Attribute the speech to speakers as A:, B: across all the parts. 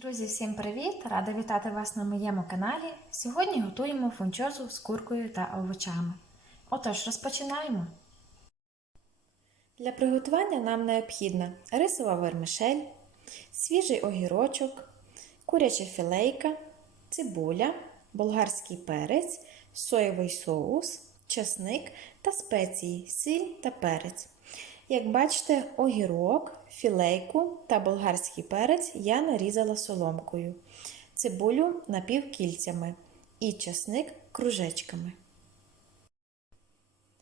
A: Друзі, всім привіт! Рада вітати вас на моєму каналі. Сьогодні готуємо фунчозу з куркою та овочами. Отож, розпочинаємо. Для приготування нам необхідна рисова вермишель, свіжий огірочок, куряча філейка, цибуля, болгарський перець, соєвий соус, часник та спеції, сіль та перець. Як бачите, огірок, філейку та болгарський перець я нарізала соломкою, цибулю напівкільцями і часник кружечками.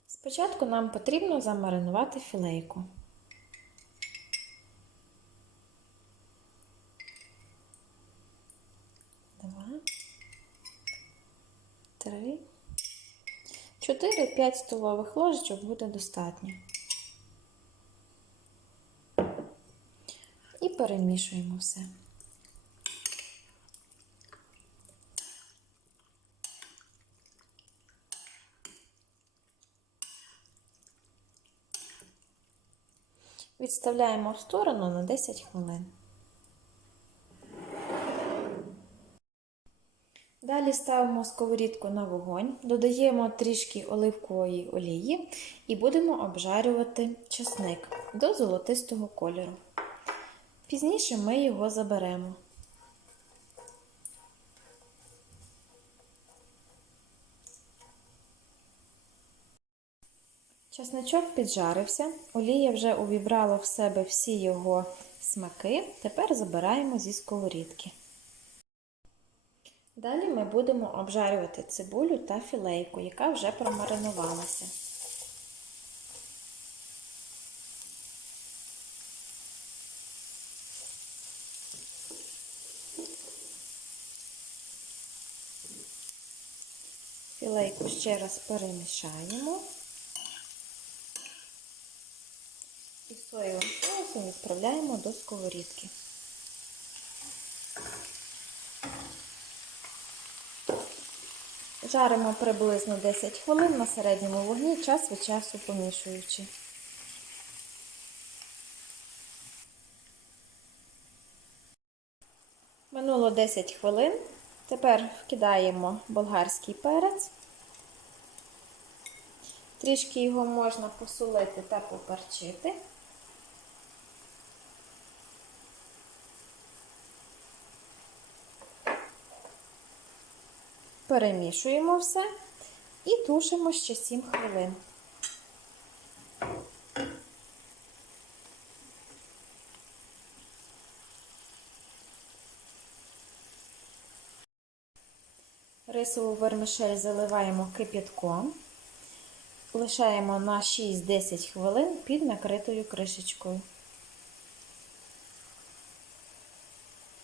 A: Спочатку нам потрібно замаринувати філейку. Два, три, чотири-п'ять столових ложечок буде достатньо. Перемішуємо все. Відставляємо в сторону на 10 хвилин. Далі ставимо сковорідку на вогонь, додаємо трішки оливкової олії і будемо обжарювати часник до золотистого кольору. Пізніше ми його заберемо. Часничок піджарився, олія вже увібрала в себе всі його смаки. Тепер забираємо зі сковорідки. Далі ми будемо обжарювати цибулю та філейку, яка вже промаринувалася. Філейку ще раз перемішаємо. І соєвим соусом відправляємо до сковорідки. Жаримо приблизно 10 хвилин на середньому вогні, час від часу помішуючи. Минуло 10 хвилин. Тепер вкидаємо болгарський перець. Трішки його можна посолити та поперчити. Перемішуємо все і тушимо ще 7 хвилин. Рисову вермишель заливаємо кип'ятком, лишаємо на 6-10 хвилин під накритою кришечкою.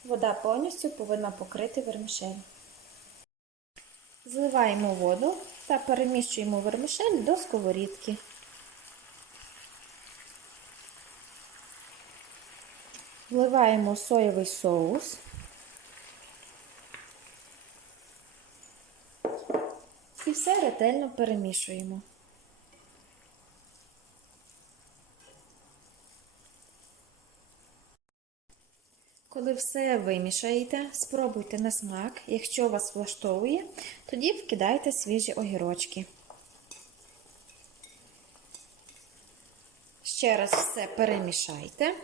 A: Вода повністю повинна покрити вермишель. Зливаємо воду та переміщуємо вермишель до сковорідки. Вливаємо соєвий соус. І все ретельно перемішуємо. Коли все вимішаєте, спробуйте на смак. Якщо вас влаштовує, тоді вкидайте свіжі огірочки. Ще раз все перемішайте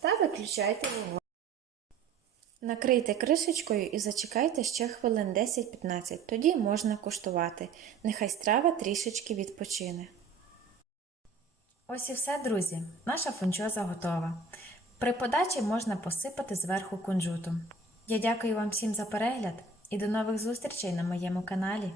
A: та виключайте вогонь. Накрийте кришечкою і зачекайте ще хвилин 10-15, тоді можна куштувати. Нехай страва трішечки відпочине. Ось і все, друзі. Наша фунчоза готова. При подачі можна посипати зверху кунжутом. Я дякую вам всім за перегляд і до нових зустрічей на моєму каналі.